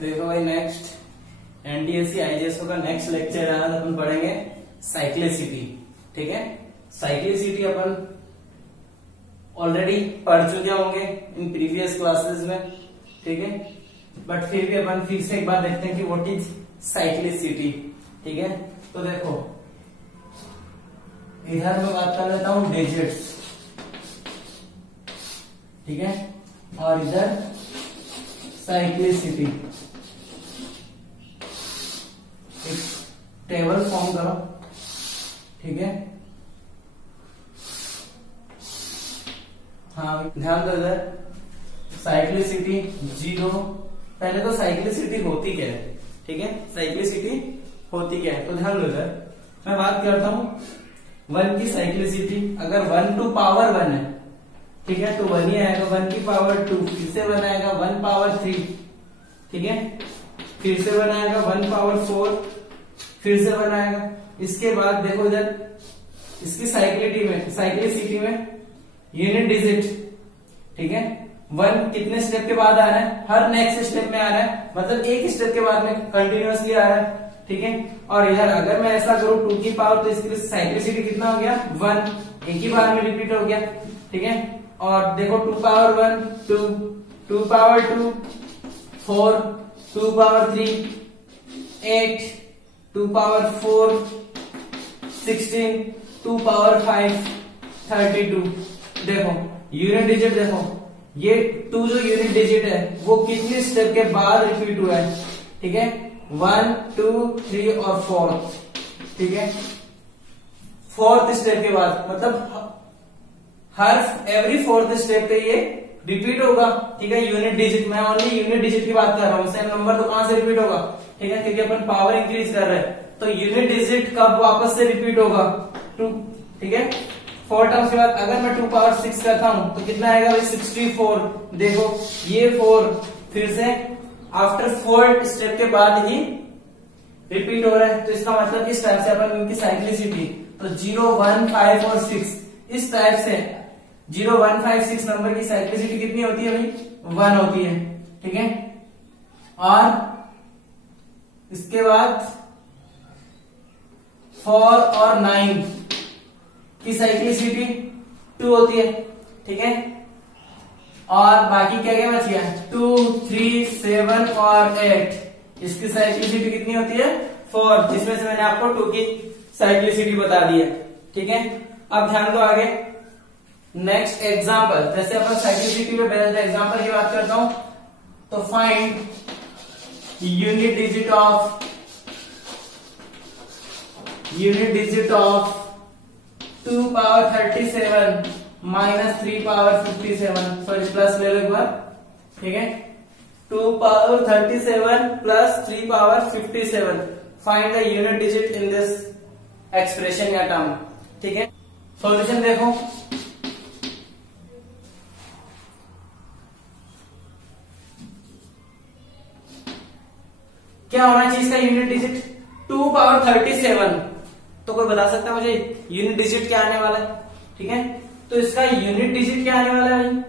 देखो भाई next NTSC आईजेएसओ का नेक्स्ट लेक्चर है, अपन पढ़ेंगे साइक्लिसिटी। ठीक है, साइक्लिसिटी अपन ऑलरेडी पढ़ चुके होंगे इन प्रीवियस क्लासेस में। ठीक है, बट फिर भी अपन फिर से एक बार देखते हैं कि व्हाट इज साइक्लिसिटी। ठीक है, तो देखो इधर मैं बात कर लेता हूं डिजिट्स। ठीक है, और इधर साइक्लिसिटी। एक टेबल फॉर्म करो। ठीक है, हाँ ध्यान दो इधर साइक्लिसिटी 0। पहले तो साइक्लिसिटी होती क्या है? ठीक है, साइक्लिसिटी होती क्या है तो ध्यान दो इधर। मैं बात करता हूं 1 की साइक्लिसिटी। अगर 1 टू पावर 1 है, ठीक है, तो 1 ही आएगा। 1 की पावर 2, फिर से 1 आएगा 1 पावर 3। ठीक है, फिर से 1 आएगा 1 पावर 4, फिर से 1 आएगा। इसके बाद देखो इधर इसकी साइक्लिसिटी में यूनिट डिजिट। ठीक है, 1 कितने स्टेप के बाद आ रहा है? हर नेक्स्ट स्टेप में आ रहा है, मतलब एक स्टेप के बाद में कंटिन्यूअसली आ रहा है। ठीक है, और इधर अगर मैं ऐसा करूं 2 की पावर, तो इसकी साइक्लिसिटी कितना हो गया? 1, एक ही बार में रिपीट हो गया। ठीक है, और देखो 2 power 1 2, 2 power 2 4, 2 power 3 8, 2 power 4 16, 2 power 5 32। देखो यूनिट डिजिट, देखो ये 2 जो यूनिट डिजिट है वो कितने स्टेप के बाद रिपीट हुआ है? ठीक है, 1 2 3 और 4। ठीक है, 4th स्टेप के बाद, मतलब हर एवरी 4th स्टेप पे ये रिपीट होगा। ठीक है, यूनिट डिजिट, मैं ओनली यूनिट डिजिट की बात कर रहा हूं। सेम नंबर तो कहां से रिपीट होगा? ठीक है, क्योंकि अपन पावर इंक्रीज कर रहे हैं, तो यूनिट डिजिट कब वापस से रिपीट होगा? 2। ठीक है, 4 टर्म्स के बाद अगर मैं 2 पावर 6 करता हूं तो कितना आएगा भाई? 64। देखो ये 4 फिर से आफ्टर 4 स्टेप के बाद ही रिपीट हो रहा है, तो इसका मतलब इस टाइप से अपन इनकी साइक्लिसिटी, तो 0 1 5 और 6 इस टाइप से 0 1 5 6 नंबर की साइक्लिसिटी कितनी होती है भाई? 1 होती है। ठीक है, और इसके बाद 4 और 9 की साइक्लिसिटी 2 होती है। ठीक है, और बाकी क्या क्या बच गया? 2 3 7 और 8 इसकी साइक्लिसिटी कितनी होती है? 4, जिसमें से मैंने आपको 2 की साइक्लिसिटी बता दी है। ठीक है, अब ध्यान दो आगे नेक्स्ट एग्जांपल। जैसे अपन साइक्लिसिटी में बेस्ड एग्जांपल की बात करता हूं, तो find unit digit of 2 power 37 minus 3 power 57। Sorry plus ले लो एक बार। ठीक है, 2 power 37 plus 3 power 57। Find the unit digit in this expression या टर्म। ठीक है, सॉल्यूशन देखो। क्या होना चाहिए इसका यूनिट डिजिट? 2 पावर 37। तो कोई बता सकता है मुझे यूनिट डिजिट क्या आने वाला है? ठीक है, तो इसका यूनिट डिजिट क्या आने वाला है भाई?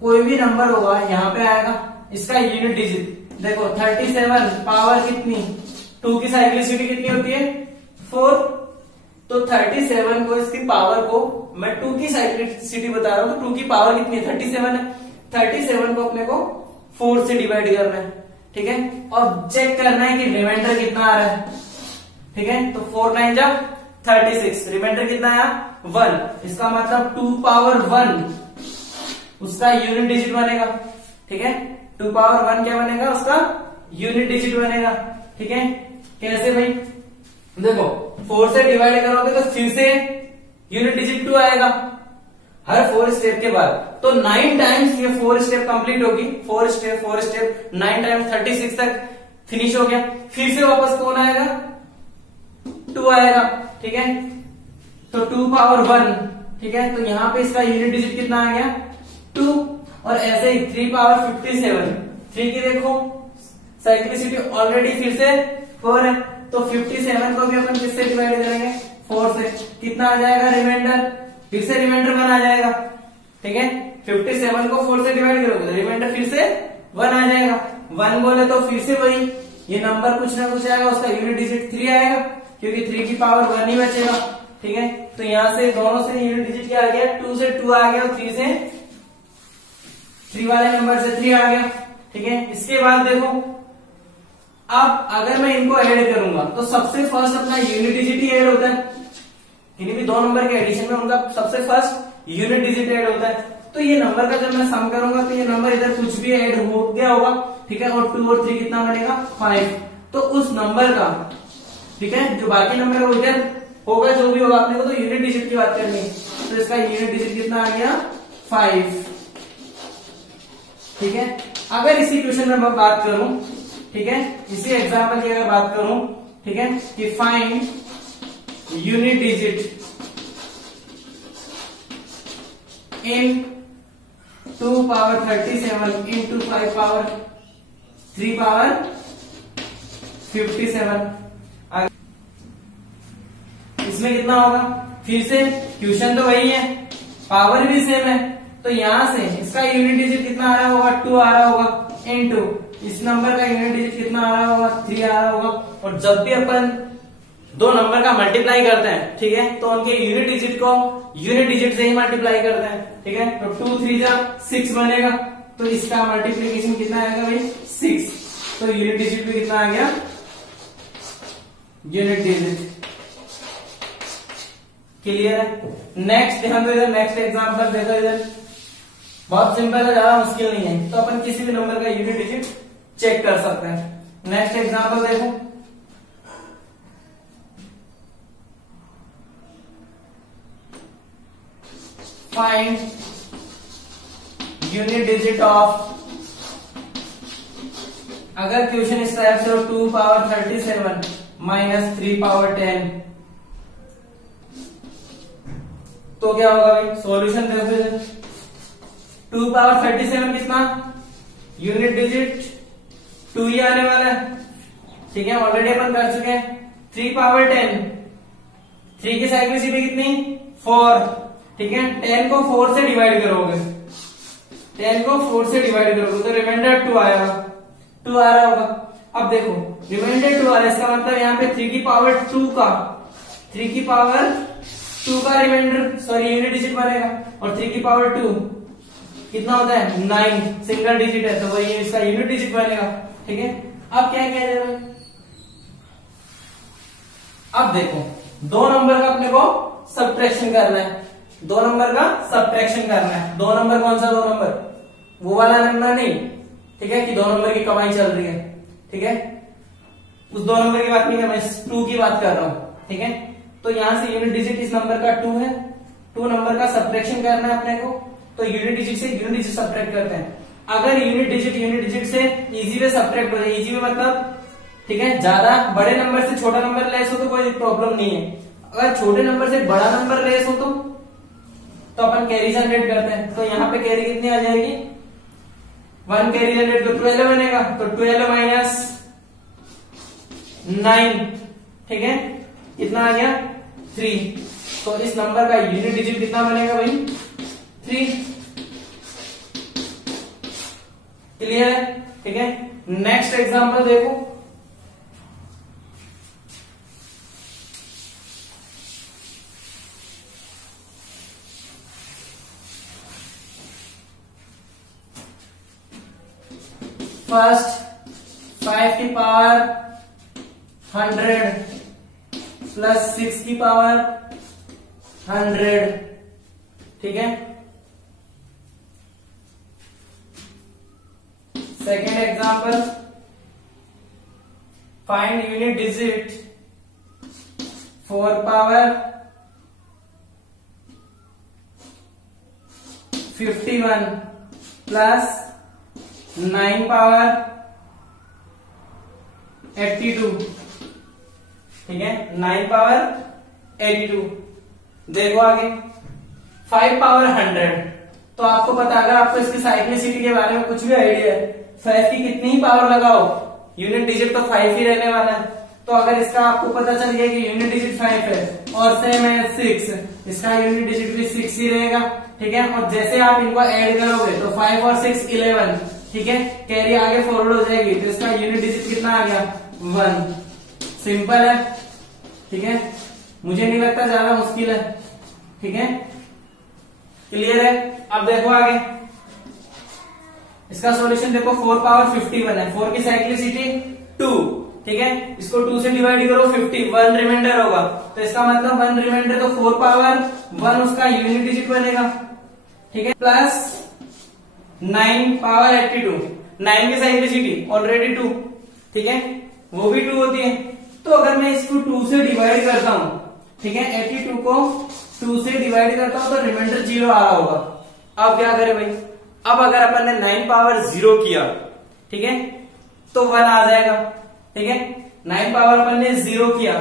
कोई भी नंबर होगा यहां पे आएगा इसका यूनिट डिजिट। देखो 37 पावर कितनी? 2 की साइक्लिसिटी कितनी होती है? 4। तो 37 को, इसकी पावर को मैं 2 की साइक्लिसिटी बता रहा हूं, तो 2 की पावर कितनी है? 37 है। 37 को अपने को 4 से डिवाइड करना है। ठीक है, और चेक करना है कि रिमाइंडर कितना आ रहा है। ठीक है, तो 4 9 जा 36, रिमाइंडर कितना आया? 1। इसका मतलब 2 पावर 1 उसका यूनिट डिजिट बनेगा। ठीक है, 2 पावर 1 क्या बनेगा? उसका यूनिट डिजिट बनेगा। ठीक है, कैसे भाई? देखो 4 से डिवाइड करोगे तो फिर से यूनिट डिजिट 2 आएगा हर 4 स्टेप के बाद। तो 9 टाइम्स ये 4 स्टेप कंप्लीट होगी। 4 स्टेप 9 टाइम्स 36 तक फिनिश हो गया। फिर से वापस कौन आएगा? 2 आएगा। ठीक है, तो 2 पावर 1। ठीक है, तो यहां पे इसका यूनिट डिजिट कितना आ गया? 2। और ऐसे ही 3 पावर 57। 3 की देखो साइक्लिसिटी ऑलरेडी फिर से 4 है, तो 57 को भी अपन किससे डिवाइड करेंगे? 4 से। कितना आ जाएगा रिमाइंडर? फिर से रिमाइंडर 1 आ जाएगा। ठीक है, 57 को 4 से डिवाइड करोगे तो रिमाइंडर फिर से 1 आ जाएगा। 1 बोले तो फिर से वही, ये नंबर कुछ ना कुछ आएगा, उसका यूनिट डिजिट 3 आएगा, क्योंकि 3 की पावर 1 ही बचेगा। ठीक है, तो यहां से दोनों से यूनिट डिजिट क्या आ गया, 2 से 2 आ गया और 3 से 3 वाले नंबर से 3 आ गया। ठीक है, इसके बाद देखो, अब अगर मैं इनको ऐड करूंगा तो सबसे फर्स्ट अपना यूनिट डिजिट ही ऐड होता है, किन्हीं भी दो नंबर के एडिशन में उनका सबसे फर्स्ट यूनिट डिजिट ऐड होता है। तो ये नंबर का जब मैं सम करूंगा तो ये नंबर इधर कुछ भी ऐड हो गया होगा। ठीक है, और 2 और 3 कितना बनेगा, 5। तो उस नंबर का, ठीक है, जो बाकी नंबर है वो इधर होगा, जो भी होगा, अपने को तो यूनिट डिजिट की बात करनी है, तो इसका यूनिट डिजिट कितना आ गया, 5। ठीक है, अगर इसी क्वेश्चन में मैं बात करूं, ठीक है, इसी एग्जाम्पल की अगर बात करूं, ठीक है, कि find unit digit in 2 power 37 into 5 power 3 power 57, इसमें कितना होगा, फिर से क्वेश्चन तो वही है, पावर भी सेम है, तो यहां से इसका यूनिट डिजिट कितना आ रहा होगा, 2 आ रहा होगा, इनटू इस नंबर का यूनिट डिजिट कितना आ रहा होगा, 3 आ रहा होगा। और जब भी अपन दो नंबर का मल्टीप्लाई करते हैं, ठीक है, तो उनके यूनिट डिजिट को यूनिट डिजिट से ही मल्टीप्लाई करते हैं। ठीक है, तो 2 3 6 बनेगा, तो इसका मल्टीप्लीकेशन कितना आएगा भाई, 6। तो यूनिट डिजिट भी कितना आ गया, यूनिट डिजिट। क्लियर है। नेक्स्ट ध्यान दो, इधर नेक्स्ट एग्जांपल देखो, इधर बहुत सिंपल है, ज्यादा मुश्किल नहीं है, तो अपन किसी भी नंबर का यूनिट डिजिट चेक कर सकते हैं। नेक्स्ट एग्जांपल देखो, फाइंड यूनिट डिजिट ऑफ, अगर क्वेश्चन इस टाइप से हो, 2 पावर 37 माइनस 3 पावर 10, तो क्या होगा भाई, सॉल्यूशन देखो, 2 पावर 37 कितना, यूनिट डिजिट 2 ही आने वाला है। ठीक है, ऑलरेडी अपन कर चुके हैं। 3 पावर 10, 3 की साइक्लिसिटी कितनी, 4। ठीक है, 10 को 4 से डिवाइड करोगे, 10 को 4 से डिवाइड करोगे तो रिमाइंडर 2 आएगा, 2 आ रहा होगा। अब देखो रिमाइंडर 2 आ रहा है, इसका मतलब यहाँ पे 3 की पावर 2 का, 3 की पावर 2 का रिमाइंडर, सॉरी यूनिट डिजिट बनेगा, और 3 की पावर 2 कितना होता है, 9, सिंगल डिजिट है, तो वही इसका यूनिट डिजिट बनेगा। ठीक है, अब क्या किया जाएगा, अब देखो दो नंबर का अपने को सब्ट्रैक्शन करना है, दो नंबर का सब्ट्रैक्शन करना है। दो नंबर कौन सा दो नंबर, वो वाला नंबर नहीं, ठीक है, कि दो नंबर की कमाई चल रही है। ठीक है, उस दो नंबर की बात नहीं कर, मैं 2 की बात कर रहा हूं। ठीक है, तो यहां से यूनिट डिजिट इस नंबर का 2 है, 2 नंबर का सब्ट्रैक्शन करना है अपने को, तो यूनिट डिजिट से यूनिट डिजिट सब्ट्रैक्ट करते हैं। अगर यूनिट डिजिट से इजी वे सब्ट्रैक्ट हो जाए, इजी वे मतलब, ठीक है, ज्यादा बड़े नंबर से छोटा नंबर लेस हो तो कोई प्रॉब्लम नहीं है। अगर छोटे नंबर से बड़ा नंबर लेस हो तो अपन कैरी जनरेट करते हैं। तो यहाँ पे कैरी कितनी आ जाएगी, 1 कैरी जनरेट, तो 12 बनेगा, तो 12 माइनस 9, ठीक है, कितना आ गया, 3। तो इस नंबर का यूनिट डिजिट कितना बनेगा भाई, 3। क्लियर है। ठीक है, नेक्स्ट एग्जांपल देखो, फर्स्ट 5 की पावर 100 प्लस 6 की पावर 100, ठीक है। Second example, find unit digit 4 power 51 plus 9 power 82, ठीक है, 9 पावर 82। देखो आगे 5 पावर 100, तो आपको पता, अगर आपको इसकी साइक्लिसिटी के बारे में कुछ भी आइडिया है, 5 की कितनी ही पावर लगाओ, यूनिट डिजिट तो 5 ही रहने वाला है। तो अगर इसका आपको पता चल गया कि यूनिट डिजिट 5 है और सेम है 6, इसका यूनिट डिजिट भी 6 ही रहेगा। ठीक है, और जैसे आप इनको ऐड करोगे तो 5 और 6 11, ठीक है, कैरी आगे फॉरवर्ड हो जाएगी तो इसका यूनिट डिजिट कितना आ गया 1। सिंपल है, ठीक है, मुझे नहीं लगता ज्यादा मुश्किल है, ठीक है, क्लियर है। अब देखो आगे इसका सॉल्यूशन देखो 4 पावर 51 है, 4 की साइक्लिसिटी 2, ठीक है, इसको 2 से डिवाइड करो 50, 1 रिमाइंडर होगा तो इसका मतलब 1 रिमाइंडर तो 4 पावर 1 उसका यूनिट डिजिट बनेगा, ठीक है, प्लस 9 पावर 82, 9 की साइक्लिसिटी ऑलरेडी 2, ठीक है, वो भी 2 होती है। तो अगर मैं इसको 2 से डिवाइड करता हूं, ठीक है, 82 को 2 से डिवाइड करता हूं तो रिमाइंडर 0 आ रहा होगा। अब क्या करें भाई, अब अगर अपन ने 9 पावर 0 किया, ठीक है, तो 1 आ जाएगा, ठीक है, 9 पावर अपन ने 0 किया,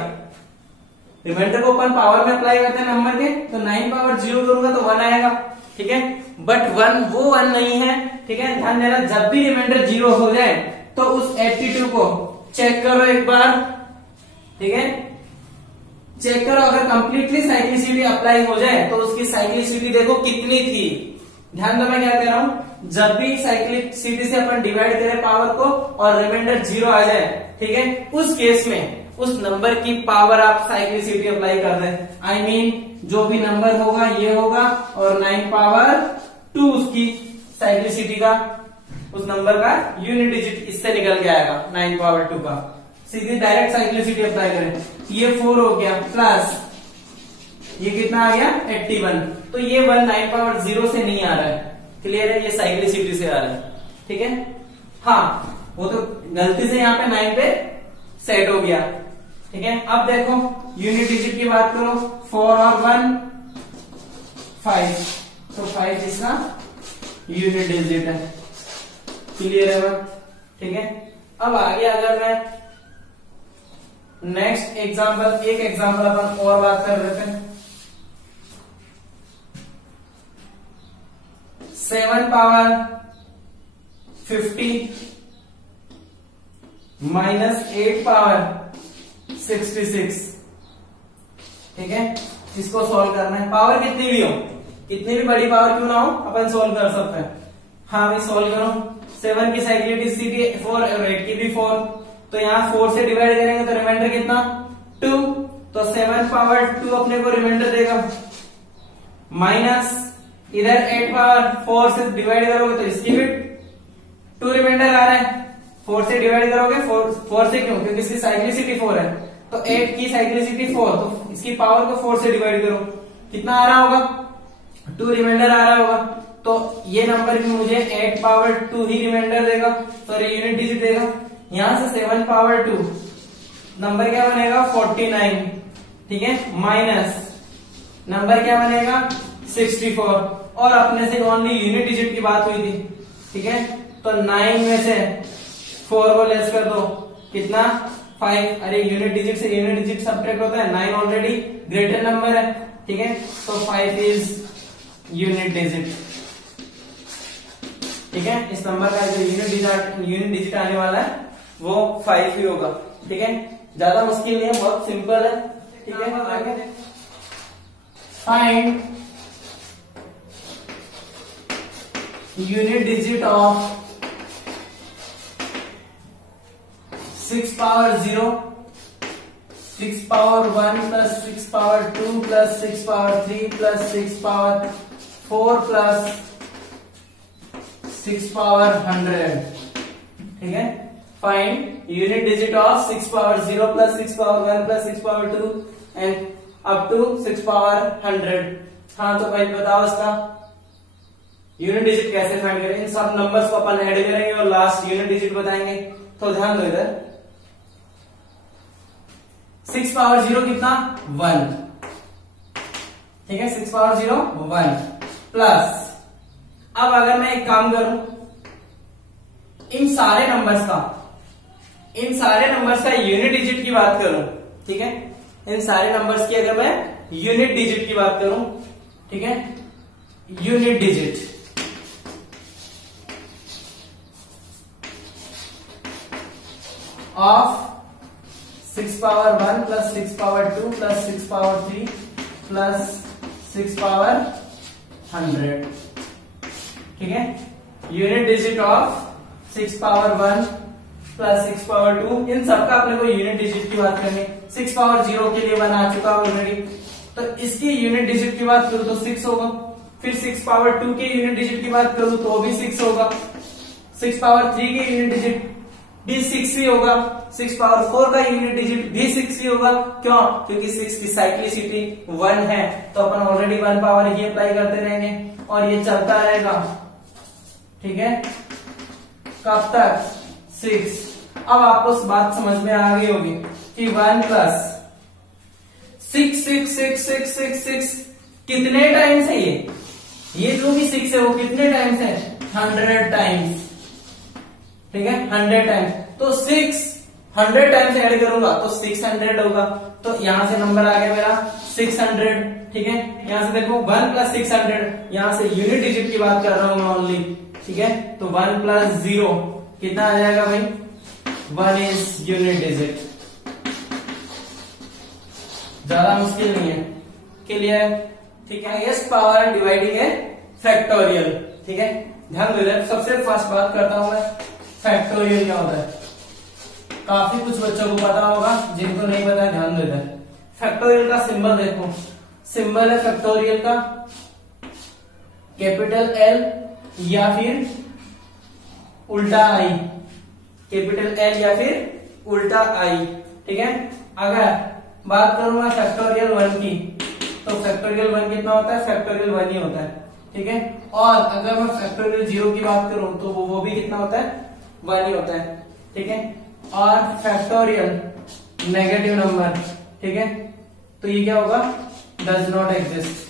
रिमाइंडर को अपन पावर में अप्लाई करते हैं नंबर के, तो 9 पावर 0 करूंगा तो 1 आएगा, ठीक है, बट 1 वो 1 नहीं है, ठीक है, ध्यान देना, जब भी रिमाइंडर 0 हो जाए तो उस 82 को चेक करो एक बार, ठीक है, चेक करो, अगर कंप्लीटली साइक्लिसिटी अप्लाई हो जाए तो उसकी साइक्लिसिटी देखो कितनी थी। ध्यान दो मैं क्या कह रहा हूं, जब भी साइक्लिसिटी से अपन डिवाइड करें पावर को और रिमाइंडर 0 आ जाए, ठीक है, उस केस में उस नंबर की पावर आप साइक्लिसिटी अप्लाई कर दें, आई मीन जो भी नंबर होगा ये होगा और 9 पावर 2 उसकी साइक्लिसिटी का, उस नंबर का यूनिट डिजिट इससे निकल के आएगा 9 पावर 2 का। सीधी डायरेक्ट साइक्लिसिटी अप्लाई करें, ये 4 हो गया प्लस ये कितना आ गया 81, तो ये 1 9 पावर 0 से नहीं आ रहा है, क्लियर है, ये साइक्लिसिटी से आ रहा है, ठीक है, हाँ वो तो गलती से यहाँ पे 9 पे सेट हो गया, ठीक है। अब देखो यूनिट डिजिट की बात करो, 4 और 1 5, तो 5 इसका यूनिट डिजिट है, क्लियर है बात, ठीक है। अब आगे अगर मैं नेक्स्ट एग्जांपल, एक एग्जांपल अपन और बात कर लेते हैं, 7 पावर 50 माइनस 8 पावर 66, ठीक है, इसको सॉल्व करना है। पावर कितनी भी हो, कितनी भी बड़ी पावर क्यों ना हो, अपन सॉल्व कर सकते हैं। हाँ भाई सॉल्व करो, 7 की साइक्लिसिटी 4 और 8 की भी 4, तो यहाँ 4 से डिवाइड करेंगे तो रिमाइंडर कितना 2, तो 7 पावर 2 अपने को रिमाइंडर देगा, माइनस इधर 8 पावर 4 से डिवाइड करोगे तो इसकी भी 2 रिमाइंडर आ रहा है, 4 से डिवाइड करोगे 4 से, क्यों, क्योंकि इसकी साइक्लिसिटी 4 है, तो 8 की साइक्लिसिटी 4, तो इसकी पावर को 4 से डिवाइड करो, कितना आ रहा होगा 2 रिमाइंडर आ रहा होगा, तो ये नंबर भी मुझे 8 पावर 2 ही रिमाइंडर देगा, सॉरी यूनिट डिजिट देगा। यहां से 7 पावर 2 नंबर क्या बनेगा 49, ठीक है, माइनस नंबर क्या बनेगा 64, और अपने से ओनली यूनिट डिजिट की बात हुई थी, ठीक है, तो 9 में से 4 को लेस कर दो, कितना 5, अरे यूनिट डिजिट से यूनिट डिजिट सब्ट्रैक्ट होता है, 9 ऑलरेडी ग्रेटर नंबर है, ठीक है, तो 5 इज यूनिट डिजिट, ठीक है, इस नंबर का जो यूनिट डिजिट आने वाला है वो 5 ही होगा, ठीक है, ज्यादा मुश्किल नहीं है, बहुत सिंपल है, ठीक है। आगे find unit digit of 6 power 0, 6 power 1 plus 6 power 2 plus 6 power 3 plus 6 power 4 plus 6 power 100, ठीक है। Find unit digit of 6 power 0 plus 6 power 1 plus 6 power 2 and up to 6 power 100। हाँ तो भाई बताओ इसका यूनिट डिजिट कैसे फाइंड करें। इन सब नंबर्स को अपन ऐड करेंगे और लास्ट यूनिट डिजिट बताएंगे। तो ध्यान दो इधर 6 पावर 0 कितना 1, ठीक है, 6 पावर 0 1 प्लस, अब अगर मैं एक काम करूं इन सारे नंबर्स का यूनिट डिजिट की बात करूं, ठीक है, इन सारे नंबर्स की अगर मैं यूनिट डिजिट की बात करूं, ठीक है, unit digit of 6 power 1 plus 6 power 2 plus 6 power 3 plus 6 power 100, ठीक है, unit digit of 6 power 1 plus 6 power 2, इन सबका अपने को यूनिट डिजिट की बात करनी। 6 पावर 0 के लिए 1 आ चुका ऑलरेडी, तो इसकी यूनिट डिजिट की बात करूं तो 6 होगा। फिर 6 पावर 2 के यूनिट डिजिट की बात करूं तो भी 6 होगा। 6 पावर 3 के यूनिट डिजिट भी 6 ही होगा। 6 पावर 4 का यूनिट डिजिट भी 6 ही होगा। क्यों? क्योंकि 6 की साइक्लिसिटी 1 है, तो अपन ऑलरेडी 1 पावर ही अप्लाई करते रहेंगे और ये चलता रहेगा। ठीक है, कब तक? 6। अब आपको बात समझ में आ गई होगी कि 1 प्लस 6 6 6 6 6 6 कितने टाइम्स है ये जो भी 6 है वो कितने टाइम्स है? 100 टाइम्स। ठीक है, 100 टाइम्स। तो 6 100 टाइम्स ऐड करूंगा तो 600 होगा, तो यहां से नंबर आ गया मेरा 600। ठीक है, यहां से देखो 1 प्लस 600, यहां से यूनिट डिजिट की बात कर रहा हूं मैं ओनली। ठीक है, तो 1 प्लस 0 कितना आ जाएगा भाई? 1 इज यूनिट डिजिट। ज्यादा मुश्किल नहीं है, क्लियर? ठीक है, हाईएस्ट पावर डिवाइडिंग है फैक्टोरियल। ठीक है, ध्यान दो। सबसे फर्स्ट बात करता हूं मैं, फैक्टोरियल क्या होता है। काफी कुछ बच्चों को पता होगा, जिनको नहीं पता है ध्यान दो इधर। फैक्टोरियल का सिंबल देखो, सिंबल है फैक्टोरियल का कैपिटल एल या फिर उल्टा आई, कैपिटल एल या फिर उल्टा आई। ठीक है, अगर बात करूं मैं फैक्टोरियल 1 की, तो फैक्टोरियल 1 कितना होता है? फैक्टोरियल 1 ही होता है। ठीक है, और अगर मैं फैक्टोरियल 0 की बात करूं तो वो भी कितना होता है? 1 ही होता है। ठीक है, और फैक्टोरियल नेगेटिव नंबर, ठीक है, तो ये क्या होगा? डज नॉट एग्जिस्ट,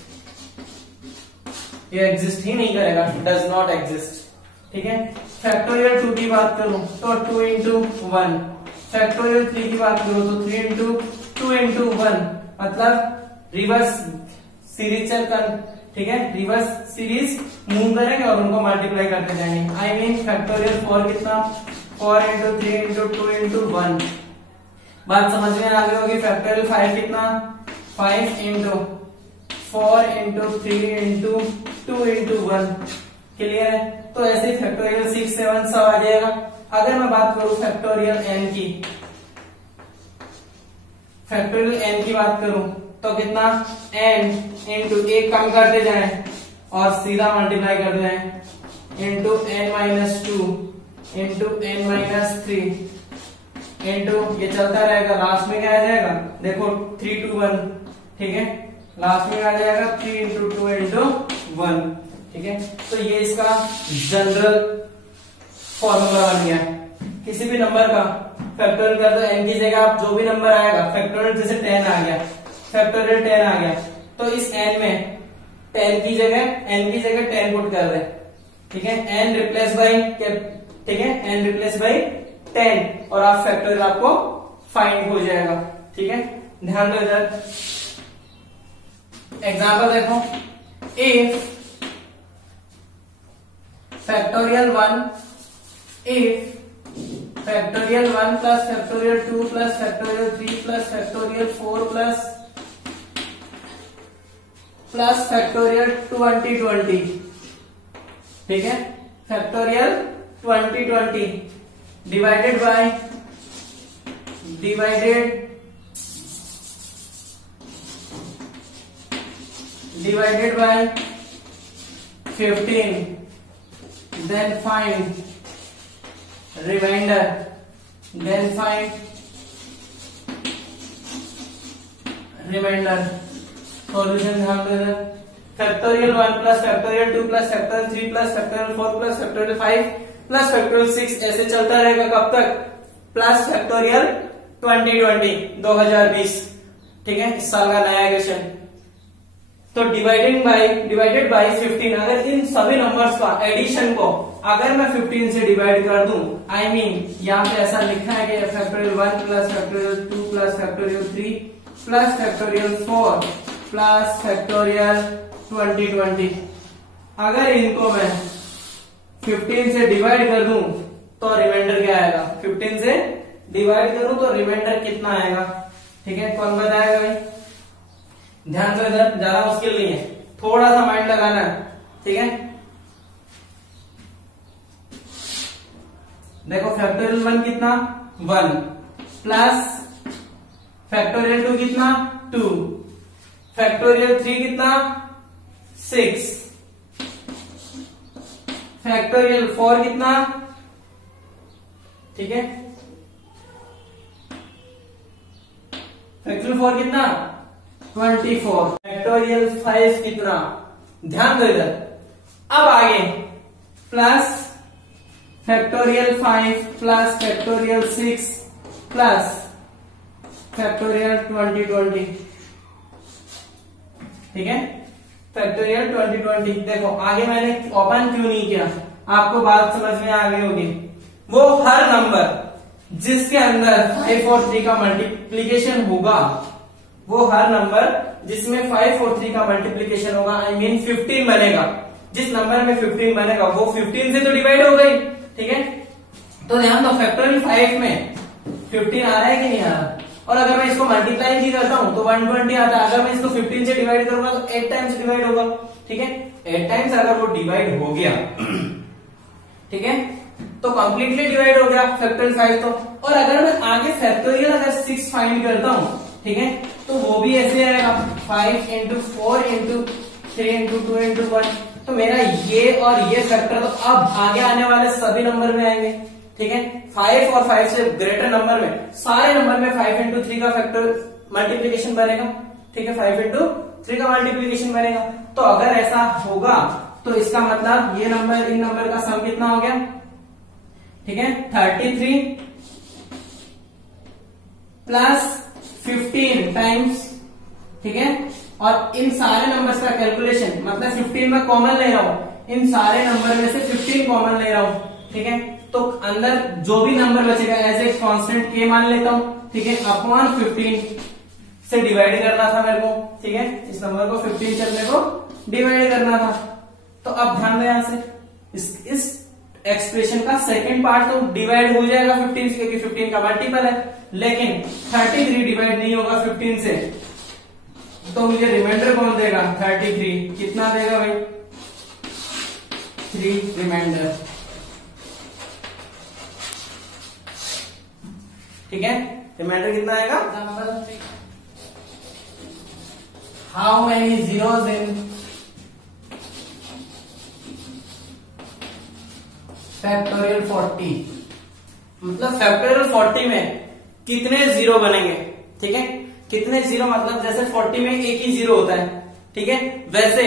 ये एग्जिस्ट ही नहीं करेगा, डज नॉट एग्जिस्ट। ठीक है, फैक्टोरियल 2 की बात करूं तो 2 इंटू 1, फैक्टोरियल 3 की बात करूं तो 3 इंटू 2 इंटू 1, मतलब रिवर्स सीरीज चलकर। ठीक है, रिवर्स सीरीज मूव करेंगे और उनको मल्टीप्लाई करते जाएंगे। आई मीन फैक्टोरियल 4 कितना? 4 इंटू 3 इंटू 2 इंटू 1। बात समझ में आ गई होगी। फैक्टोरियल 5 कितना? 5 into 4 into 3 into 2 into 1। Clear है? तो ऐसे फैक्टोरियल 6 7 सब आ जाएगा। अगर मैं बात करूं फैक्टोरियल n की, फैक्टोरियल n की बात करूं तो कितना? n इंटू एक कम करते जाएं और सीधा मल्टीप्लाई करते जाएं into n minus 2 into n minus 3 into ये चलता रहेगा। लास्ट में क्या आ जाएगा? देखो 3 2 1। ठीक है, लास्ट में आ जाएगा 3 इंटू 2 इंटू 1। ठीक है, तो ये इसका जनरल फॉर्मूला बन गया। किसी भी नंबर का फैक्टोरियल कर दो, n की जगह आप जो भी नंबर आएगा, फैक्टोरियल जैसे 10 आ गया, फैक्टोरियल 10 आ गया, तो इस n में 10 की जगह n की जगह 10 पुट कर दे। ठीक है, n रिप्लेस बाई, ठीक है, n रिप्लेस बाई 10 और आप फैक्टोरियल आपको फाइंड हो जाएगा। ठीक है, ध्यान दो इधर। एग्जांपल देखो, if factorial 1, if factorial 1 plus factorial 2 plus factorial 3 plus factorial 4 plus factorial 2020। ठीक है, factorial 2020 divided by divided by 15, then find remainder, then find remainder solution। ध्यान देना, factorial 1 plus factorial 2 plus factorial 3 plus factorial 4 plus factorial 5 plus factorial 6 ऐसे चलता रहेगा। कब तक? Plus factorial 2020। ठीक है, इस साल का नया क्वेश्चन। तो डिवाइडेड बाय 15, अगर इन सभी नंबर्स का एडिशन को अगर मैं 15 से डिवाइड कर दूं, आई मीन यहाँ पे ऐसा लिखा है कि factorial 1 plus factorial 2 plus factorial 3 plus factorial 4 plus factorial 2020, अगर इनको मैं 15 से डिवाइड कर दूं तो रिमाइंडर क्या आएगा? 15 से डिवाइड करूं तो रिमाइंडर कितना आएगा? ठीक है, कौन बताएगा भाई? ध्यान से इधर, ज्यादा मुश्किल नहीं है, थोड़ा सा माइंड लगाना है। ठीक है, देखो फैक्टोरियल 1 कितना 1 प्लस फैक्टोरियल 2 कितना 2, फैक्टोरियल 3 कितना 6, फैक्टोरियल 4 कितना, ठीक है, फैक्टोरियल 4 कितना 24, फैक्टोरियल 5 कितना, ध्यान दो इधर, अब आगे plus factorial 5 plus factorial 6 plus factorial 2020, ठीक है, फैक्टोरियल 2020। देखो आगे मैंने ओपन क्यों नहीं किया, आपको बात समझ में आ गई होगी। वो हर नंबर जिसके अंदर 5 और 3 का मल्टीप्लीकेशन होगा, वो हर नंबर जिसमें 5 और 3 का मल्टीप्लीकेशन होगा, आई मीन 15 बनेगा, जिस नंबर में 15 बनेगा वो 15 से तो डिवाइड हो गई, ठीक है। तो ध्यान दो फैक्टोरियल 5 में 15 आ रहा है कि नहीं आ रहा, और अगर मैं इसको मल्टीप्लाई भी करता हूं तो 120 आता है। अगर मैं इसको 15 से डिवाइड करूंगा तो 8 टाइम्स डिवाइड होगा, ठीक है, 8 टाइम्स अगर वो डिवाइड हो गया, ठीक है, तो कंप्लीटली डिवाइड हो गया फैक्टोरियल 5 तो। और अगर मैं आगे फैक्टोरियल अगर 6 फाइंड करता हूं, ठीक है, तो वो भी ऐसे आएगा 5 इंटू 4 इंटू 3 इंटू 2 इंटू 1। तो मेरा ये और ये फैक्टर तो अब आगे आने वाले सभी नंबर में आएंगे, ठीक है। 5 और 5 से ग्रेटर नंबर में, सारे नंबर में 5 इंटू 3 का फैक्टर मल्टीप्लीकेशन बनेगा, ठीक है, 5 इंटू 3 का मल्टीप्लीकेशन बनेगा। तो अगर ऐसा होगा तो इसका मतलब ये नंबर इन नंबर का सम कितना हो गया, ठीक है, 33 प्लस 15 टाइम्स, ठीक है, और इन सारे नंबर्स का कैलकुलेशन मतलब 15 में कॉमन ले रहा हूं, इन सारे नंबर में से 15 कॉमन ले रहा हूं, ठीक है, तो अंदर जो भी नंबर बचेगा एज ए कांस्टेंट के मान लेता हूं, ठीक है, अपॉन 15 से डिवाइड करना था मेरे को, ठीक है, इस नंबर को 15 से मेरे को डिवाइड करना था। तो अब ध्यान दो यहां से इस एक्सप्रेशन का सेकंड पार्ट तो डिवाइड हो जाएगा 15 से, क्योंकि 15 का मल्टीपल है, लेकिन 33 डिवाइड नहीं होगा 15 से, तो मुझे रिमाइंडर कौन देगा 33, कितना देगा भाई 3 रिमाइंडर, ठीक है, रिमाइंडर कितना आएगा, how many zeros in factorial 40, मतलब फैक्टोरियल 40 में कितने जीरो बनेंगे, ठीक है, कितने जीरो मतलब जैसे 40 में एक ही जीरो होता है, ठीक है, वैसे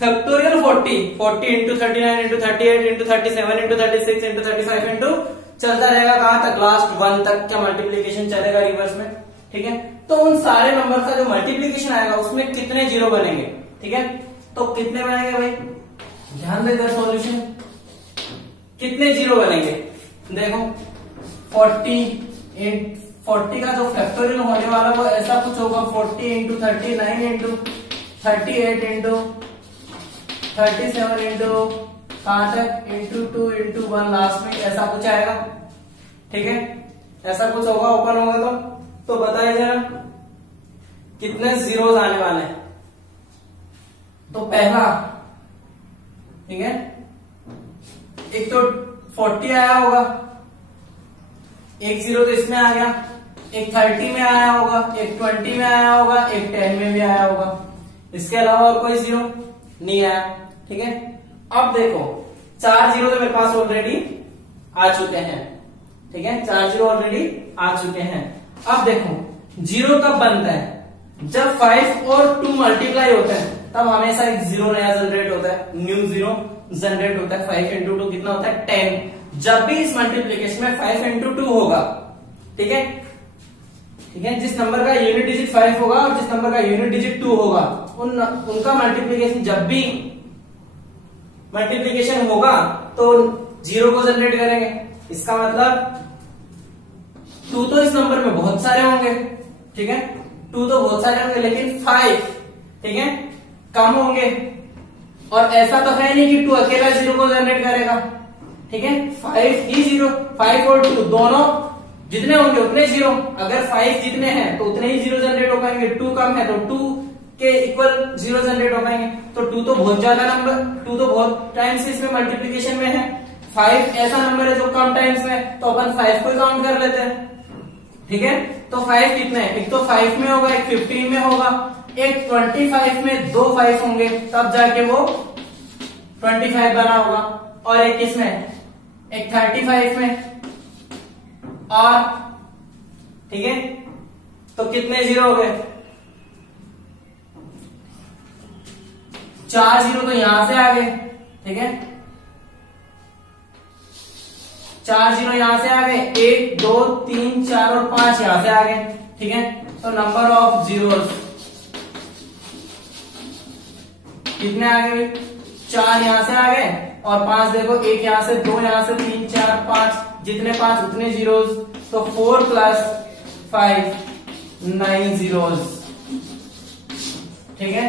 factorial 40 into 39 into 38 into 37 into 36 into 35 into चलता रहेगा कहां तक, लास्ट 1 तक का मल्टीप्लीकेशन चलेगा रिवर्स में, ठीक है। तो उन सारे नंबर का जो मल्टीप्लीकेशन आएगा उसमें कितने जीरो बनेंगे, ठीक है, तो कितने बनेंगे भाई, ध्यान दे इधर सॉल्यूशन, कितने जीरो बनेंगे, देखो 40 का जो फैक्टोरियल होने वाला वो ऐसा कुछ होगा 40 इंटू 39 इंटू 38 इंटू 37 इंटू कहां तक इंटू 2 इंटू 1 लास्ट में ऐसा कुछ आएगा, ठीक है, ऐसा कुछ होगा, ओपन होगा तो बताइए जरा कितने जीरोस आने वाले हैं। तो पहला, ठीक है, एक तो 40 आया होगा, एक जीरो तो इसमें आ गया, एक 30 में आया होगा, एक 20 में आया होगा, एक 10 में भी आया होगा, इसके अलावा और कोई जीरो नहीं आया, ठीक है। अब देखो 4 जीरो तो मेरे पास ऑलरेडी आ चुके हैं, ठीक है, 4 जीरो ऑलरेडी आ चुके हैं। अब देखो जीरो कब बनता है, जब 5 और 2 मल्टीप्लाई होते हैं तब हमेशा एक जीरो नया जनरेट होता है, न्यू जीरो जनरेट होता है। 5 इंटू 2 कितना होता है 10। जब भी इस मल्टीप्लीकेशन में 5 इंटू 2 होगा, ठीक है, ठीक है, जिस नंबर का यूनिट डिजिट 5 होगा और जिस नंबर का यूनिट डिजिट 2 होगा उनका मल्टीप्लीकेशन जब भी मल्टीप्लीकेशन होगा तो जीरो को जनरेट करेंगे। इसका मतलब 2 तो इस नंबर में बहुत सारे होंगे, ठीक है, 2 तो बहुत सारे होंगे, लेकिन 5, ठीक है, कम होंगे। और ऐसा तो है नहीं कि 2 अकेला जीरो को जनरेट करेगा, ठीक है, 5 ही जीरो, 5 और 2 दोनों जितने होंगे उतने जीरो। अगर 5 जितने हैं तो उतने ही जीरो जनरेट हो पाएंगे, 2 कम है तो 2 के इक्वल जीरो जनरेट हो पाएंगे। तो 2 तो बहुत ज्यादा नंबर, 2 तो बहुत टाइम्स इसमें मल्टीप्लीकेशन में है, 5 ऐसा नंबर है जो कम टाइम्स में, तो अपन 5 को काउंट कर लेते हैं। ठीक है, तो 5 कितने हैं, एक तो 5 में होगा, एक 15 में होगा, एक 25 में 2 5 होंगे, तब जाके वो 25 बना होगा, और एक किसमें, एक 35 में, और ठीक है, तो कितने जीरो हो गए, 4 जीरो तो यहां से आ गए। ठीक है, 4 जीरो यहां से आ गए, 1 2 3 4 और 5 यहां से आ गए। ठीक है, तो नंबर ऑफ जीरोस कितने आ गए, 4 यहां से आ गए, और 5 देखो, 1 यहां से, 2 यहां से, 3 4 5, जितने 5 उतने जीरोस, तो 4 + 5 9 जीरोस। ठीक है,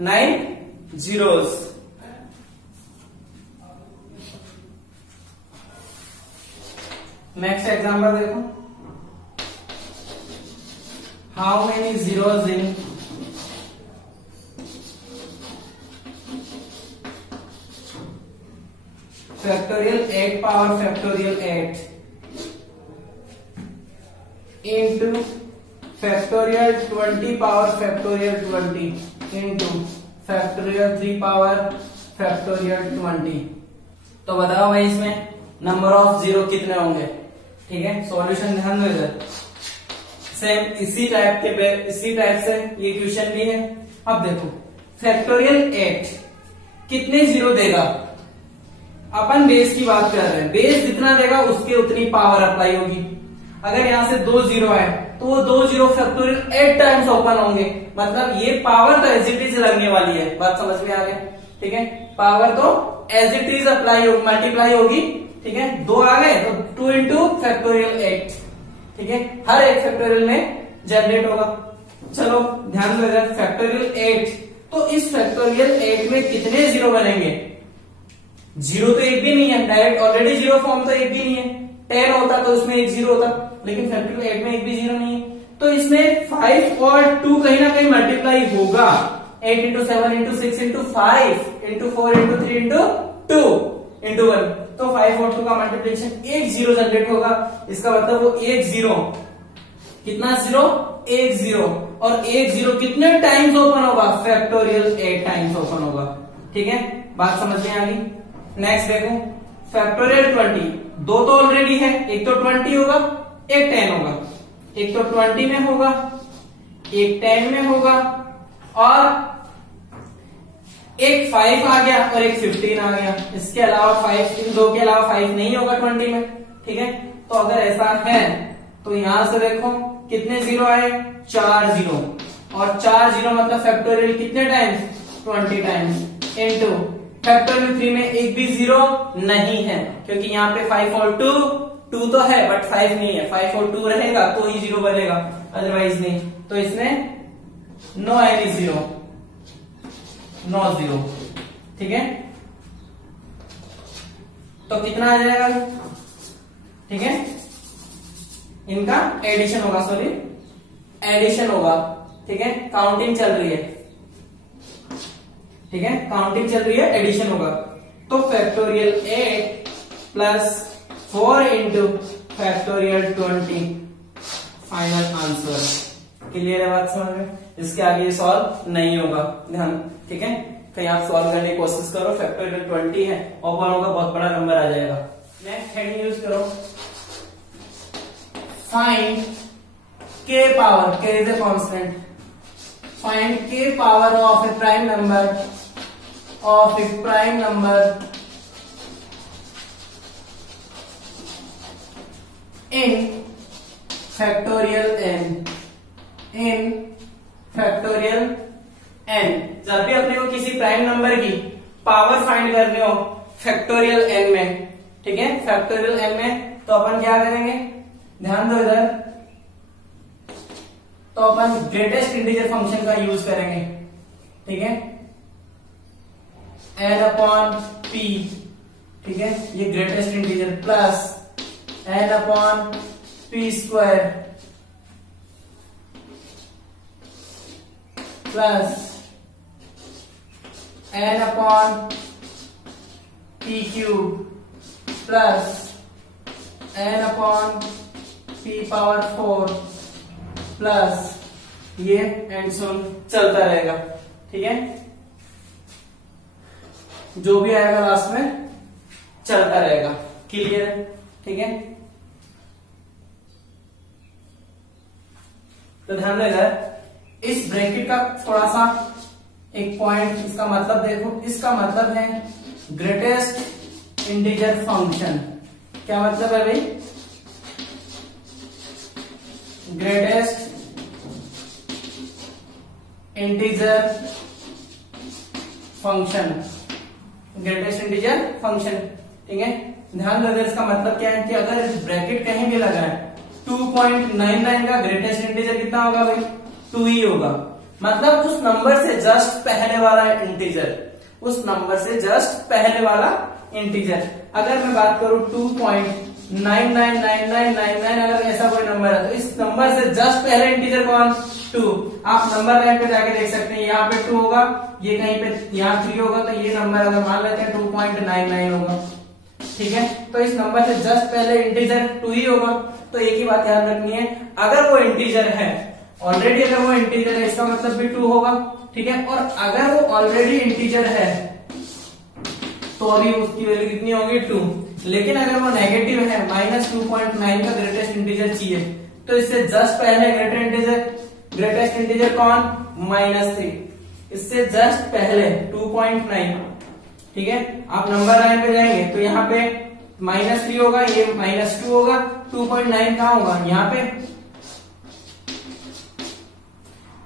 9 जीरोस। नेक्स्ट एग्जांपल देखो, how many zeros in factorial 8 power factorial 8 into factorial 20 power factorial 20 into factorial 3 power factorial 20। तो बताओ भाई इसमें नंबर ऑफ जीरो कितने होंगे। ठीक है, सॉल्यूशन ध्यान दो इधर, सेम इसी टाइप से ये क्वेश्चन भी है। अब देखो फैक्टोरियल 8 कितने जीरो देगा, अपन बेस की बात कर रहे हैं, बेस जितना देगा उसके उतनी पावर अप्लाई होगी। अगर यहां से 2 जीरो है तो वो 2 जीरो फैक्टोरियल 8 टाइम्स ओपन होंगे, मतलब ये पावर तो एज इट इज लगने वाली है। बात समझ में आ गई। ठीक है, पावर तो एज इट इज अप्लाई होगी, मल्टीप्लाई होगी। ठीक है, 2 आ गए तो 2 into फैक्टोरियल 8। ठीक है, हर एक फैक्टोरियल में जनरेट होगा। चलो ध्यान दो इधर, फैक्टोरियल 8, तो इस फैक्टोरियल 8 में कितने जीरो बनेंगे, जीरो तो एक भी नहीं है, डायरेक्ट ऑलरेडी जीरो फॉर्म तो एक भी नहीं है। 10 होता तो उसमें एक जीरो होता, लेकिन फैक्टोरियल 8 में एक भी जीरो नहीं है, तो इसमें 5 और 2 कहीं ना कहीं मल्टीप्लाई होगा। 8 into 7 into 6 into 5 into 4 into 3 into 2 into 1, तो 5 और 2 का मल्टीप्लिकेशन एक जीरो जनरेट होगा। इसका मतलब वो एक जीरो, कितना जीरो, एक जीरो, और एक जीरो कितने टाइम्स ओपन होगा, फैक्टोरियल 8 टाइम्स ओपन होगा। ठीक है, बात समझ में आ गई। नेक्स्ट देखो फैक्टोरियल 20, 2 तो ऑलरेडी है, एक तो 20 होगा, एक 10 होगा, एक तो 20 में होगा, एक 10 में होगा, और एक 5 आ गया और एक 15 आ गया। इसके अलावा 5, इन 2 के अलावा 5 नहीं होगा 20 में। ठीक है, तो अगर ऐसा है तो यहां से देखो कितने जीरो आए, 4 जीरो, और 4 जीरो मतलब फैक्टोरियल कितने टाइम्स, 20 टाइम्स, इनटू फैक्टोरियल 3 में एक भी जीरो नहीं है, क्योंकि यहाँ पे 5 और 2 तो है बट 5 नहीं है। 5 और 2 रहेगा तो ही जीरो बनेगा, अदरवाइज नहीं। तो इसमें no any zero, no zero. ठीक है, तो कितना आ जाएगा, ठीक है, इनका एडिशन होगा, सॉरी एडिशन होगा। ठीक है, काउंटिंग चल रही है। ठीक है, काउंटिंग चल रही है, एडिशन होगा। तो factorial 8 plus 4 into factorial 20 final answer. Clear है बात समझ में? इसके आगे सॉल्व नहीं होगा, ध्यान। ठीक है, कहीं आप सॉल्व करने की कोशिश करो, फैक्टोरियल 20 है, ओपन होगा, बहुत बड़ा नंबर आ जाएगा। नेक्स्ट हेडिंग यूज करो, find k power, k is a constant, find k power of A prime number, of A prime number in factorial n, in factorial n। जब भी अपने को किसी प्राइम नंबर की पावर फाइंड करनी हो factorial n में, ठीक है, फैक्टोरियल n में, तो अपन क्या करेंगे, ध्यान दो इधर, तो अपन ग्रेटेस्ट इंटीजर फंक्शन का यूज करेंगे। ठीक है, n अपॉन p, ठीक है, ये greatest integer, plus n upon p square, plus n upon p cube plus n upon p power 4 plus ये एंड सोन चलता रहेगा। ठीक है, जो भी आएगा लास्ट में चलता रहेगा। क्लियर है? ठीक है, तो ध्यान देगा इस ब्रैकेट का थोड़ा सा एक पॉइंट, इसका मतलब देखो, इसका मतलब है ग्रेटेस्ट इंटीजर फंक्शन। क्या मतलब है भाई? Greatest integer function, greatest integer function. ठीक है, ध्यान दो, इसका मतलब क्या है कि अगर ब्रैकेट कहीं भी लगा है 2.99 का ग्रेटेस्ट इंटीजर कितना होगा भाई? 2 ही होगा। मतलब उस नंबर से जस्ट पहले वाला इंटीजर, उस नंबर से जस्ट पहले वाला इंटीजर। अगर मैं बात करूं 2.999999, अगर ऐसा कोई नंबर है तो इस नंबर से जस्ट पहले इंटीजर कौन? 2। आप नंबर लाइन पे जाके देख सकते हैं, यहाँ पे 2 होगा, ये कहीं पे यहाँ 3 होगा, तो ये नंबर अगर मान लेते हैं 2.99 होगा। ठीक है, तो इस नंबर से जस्ट पहले इंटीजर 2 ही होगा। तो एक ही बात ध्यान रखनी है, अगर वो इंटीजर है ऑलरेडी, अगर वो इंटीजर है इसका मतलब भी 2 होगा। ठीक है, और अगर वो ऑलरेडी इंटीजर है तो अभी उसकी वैल्यू कितनी होगी? 2। लेकिन अगर वो नेगेटिव है, -2.9 का ग्रेटेस्ट इंटीजर चाहिए, तो इससे जस्ट पहले ग्रेटेस्ट इंटीजर कौन? -3। इससे जस्ट पहले 2.9। ठीक है, आप नंबर लाइन पे जाएंगे तो यहाँ पे -3 होगा, ये -2 होगा, 2.9 कहाँ होगा? यहाँ पे।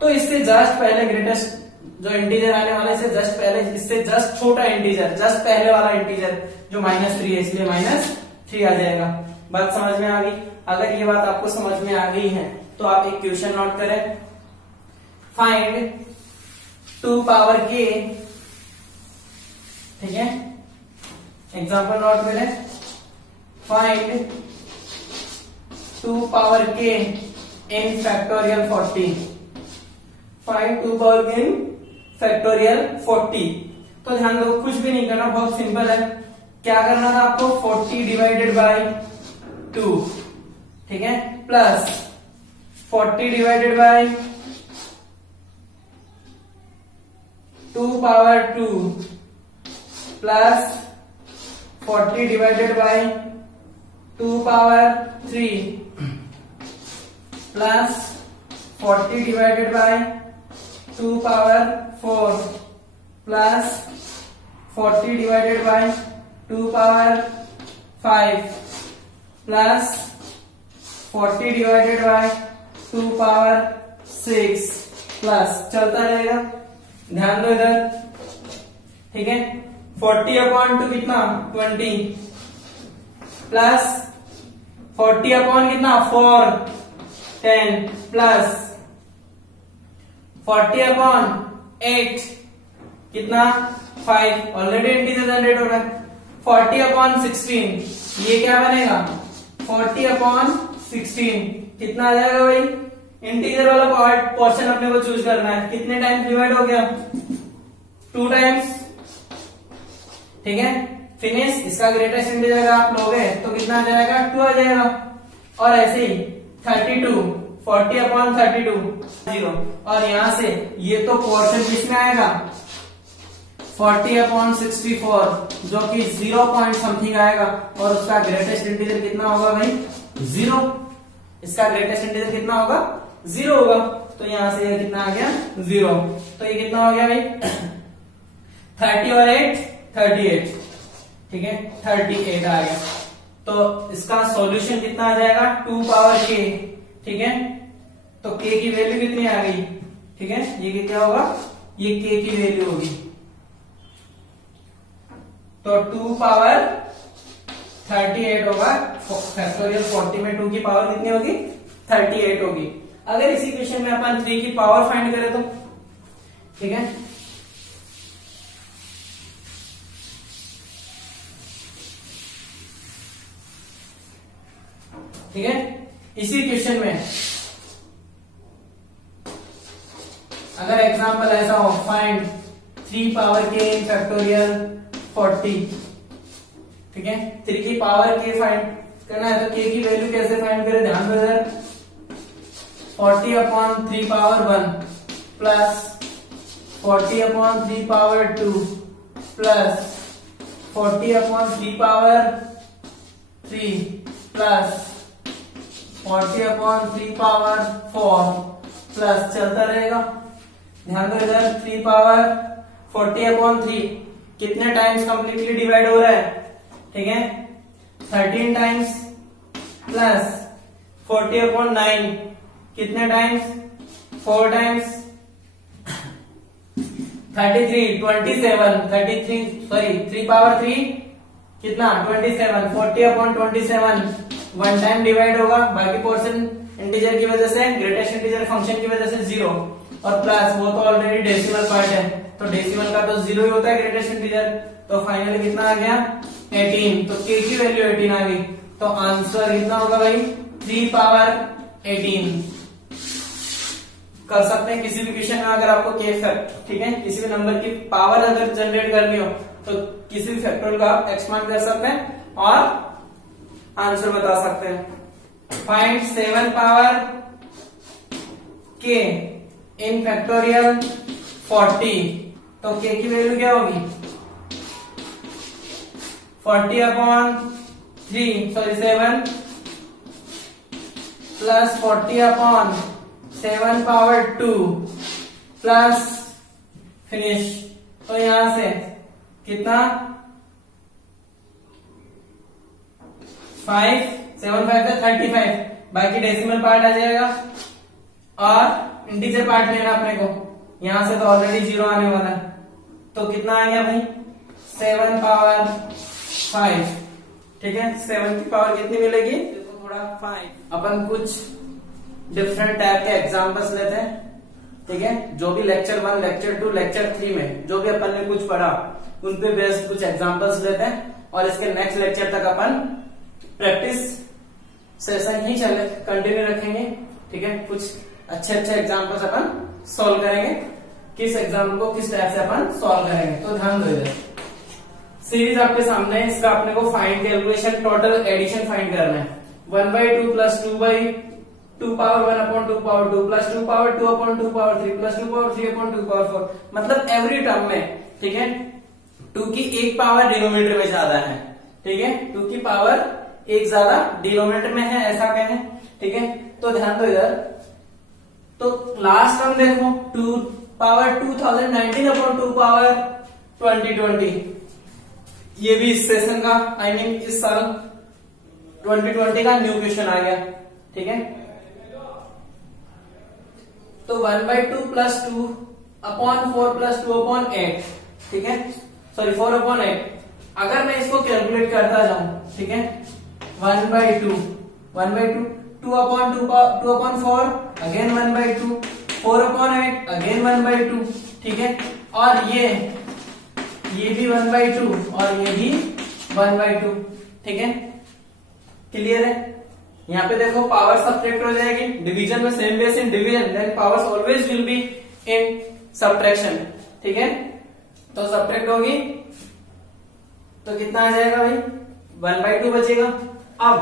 तो इससे जस्ट पहले ग्रेटेस्ट जो इंटीजर आने वाला है, इससे जस्ट पहले, इससे जस्ट छोटा इंटीजर, जस्ट पहले वाला इंटीजर जो -3 है, इसलिए -3 आ जाएगा। बात समझ में आ गई? अगर ये बात आपको समझ में आ गई है तो आप एक क्वेश्चन नोट करें, फाइंड 2 पावर k। ठीक है, एग्जाम्पल नोट करें, फाइंड 2 पावर k इन फैक्टोरियल 40। फाइंड 2 पावर k इन फैक्टोरियल 40। तो ध्यान दो, कुछ भी नहीं करना, बहुत सिंपल है। क्या करना था आपको? 40 डिवाइडेड बाय 2। ठीक है, plus 40 divided by 2 power 2 plus 40 divided by 2 power 3 plus 40 divided by 2 power 4 plus 40 divided by 2 power 5 plus 40 divided by 2 power 6 plus चलता रहेगा। ध्यान दो इधर। ठीक है, 40 अपॉन 2 कितना? 20 प्लस 40 अपॉन कितना? 4 10 प्लस 40 अपॉन 8 कितना? 5। ऑलरेडी इंटीजर जनरेट हो रहा है। 40 अपॉन 16 ये क्या बनेगा? 40 अपॉन 16 कितना आ जाएगा भाई? इंटीजर वाला पोर्शन अपने को चूज करना है। कितने टाइम्स डिवाइड हो गया? 2 टाइम्स। ठीक है, फिनिश। इसका ग्रेटेस्ट इंटीजर अगर आप लोगे तो कितना आ जाएगा? 2 आ जाएगा। और ऐसे ही 32 40 अपॉन 32 0। और यहां से ये तो पोर्शन किसमें आएगा? 40 अपॉन 64 जो कि 0 पॉइंट समथिंग आएगा। और उसका ग्रेटेस्ट इंटीजर कितना होगा भाई? 0। इसका ग्रेटेस्ट इंटीजर कितना होगा? 0 होगा। तो यहां से ये कितना आ गया? 0। तो ये कितना हो गया भाई? 30 और 8 38। ठीक है, 38 आ गया। तो इसका सॉल्यूशन कितना आ जाएगा? 2 पावर k। ठीक है, तो k की वैल्यू कितनी आ गई? ठीक है, ये क्या होगा? ये k की वैल्यू होगी। तो 2 पावर 38 होगा। फैक्टोरियल 40 में 2 की पावर कितनी होगी? 38 होगी। अगर इसी क्वेश्चन में अपन 3 की पावर फाइंड करें तो, ठीक है, ठीक है, इसी क्वेश्चन में अगर एग्जांपल ऐसा हो, फाइंड 3 पावर k इन फैक्टोरियल 40। ठीक है, 3 की पावर k फाइंड करना है तो k की वैल्यू कैसे फाइंड करें, ध्यान दो इधर, 40 upon 3 power 1 plus 40 upon 3 power 2 plus 40 upon 3 power 3 plus 40 upon 3 power 4 plus चलता रहेगा। ध्यान दो इधर, 3 पावर 40 अपॉन 3 कितने टाइम्स कंप्लीटली डिवाइड हो रहा है, ठीक है, 13 टाइम्स प्लस 40 अपॉन 9 कितने टाइम्स, 4 टाइम्स, 33 3 पावर 3 कितना 27, 40 अपॉन 27 वन टाइम डिवाइड होगा, बाकी पोर्शन इंटीजर की वजह से, ग्रेटेस्ट इंटीजर फंक्शन की वजह से 0 और प्लस वो तो ऑलरेडी डेसिमल पार्ट है तो डेसिमल का तो 0 ही होता है ग्रेटेस्ट इंटीजर, तो फाइनली कितना आ गया 18, तो k की वैल्यू 18 आ गई, तो आंसर कितना होगा भाई 3 पावर 18। कर सकते हैं किसी भी क्वेश्चन में, अगर आपको k फैक्ट, ठीक है, किसी भी नंबर की पावर अगर जनरेट करनी हो तो किसी भी फैक्टोरियल का आप एक्सपांड कर सकते हैं और आंसर बता सकते हैं। फाइंड 7 पावर k इन फैक्टोरियल 40, तो k की वैल्यू क्या होगी 40 upon 7 plus 40 upon 7 power 2 plus finish, तो यहां से कितना 5 7 5 से 35, बाकी डेसिमल पार्ट आ जाएगा और इंटीजर पार्ट लेना अपने को, यहां से तो ऑलरेडी 0 आने वाला है, तो कितना आ गया भाई 7 पावर 5, ठीक है, 7 की पावर कितनी मिलेगी, देखो थोड़ा 5। अपन कुछ डिफरेंट टाइप के एग्जांपल्स लेते हैं, ठीक है, जो भी लेक्चर 1 लेक्चर 2 लेक्चर 3 में जो भी अपन ने कुछ पढ़ा उन पे बेस्ड कुछ एग्जांपल्स लेते हैं और इसके नेक्स्ट लेक्चर तक अपन प्रैक्टिस सेशन ही चले कंटिन्यू रखेंगे, ठीक है, कुछ अच्छे एग्जांपल्स अपन सॉल्व करेंगे, किस एग्जाम्पल को किस टाइप से अपन सॉल्व करेंगे, तो ध्यान दो इधर सीरीज आपके सामने है, इसका अपने को find calculation total addition find करना है, 1/2 plus 2 power 1 upon 2 power 2 plus 2 power 2 upon 2 power 3 plus 2 power 3 upon 2 power 4, मतलब एवरी टर्म में, ठीक है, 2 की एक पावर डिनोमिनेटर में ज्यादा है, ठीक है, 2 की पावर एक ज्यादा डिनोमिनेटर में है, ऐसा कहें, ठीक है, तो ध्यान दो इधर, तो लास्ट टर्म देखो 2 पावर 2019 अपॉन 2 पावर 2020, ये भी इस सेशन का I mean इस साल 2020 का न्यू क्वेश्चन आ गया, ठीक है, तो 1/2 प्लस 2 अपॉन 4 प्लस 2 अपॉन 8, ठीक है, सॉरी 4 अपॉन 8, अगर मैं इसको कैलकुलेट करता जाऊं, ठीक है, 1/2 2 अपॉन 4 अगेन 1/2 4 अपॉन 8 अगेन 1/2, ठीक है, और ये भी 1/2 और ये भी 1/2, ठीक है, क्लियर है। यहाँ पे देखो पावर सब्ट्रैक्ट हो जाएगी, डिवीजन में same base in division, then powers always will be in subtraction, ठीक है, तो सब्ट्रैक्ट होगी तो कितना आ जाएगा भाई 1/2 बचेगा। अब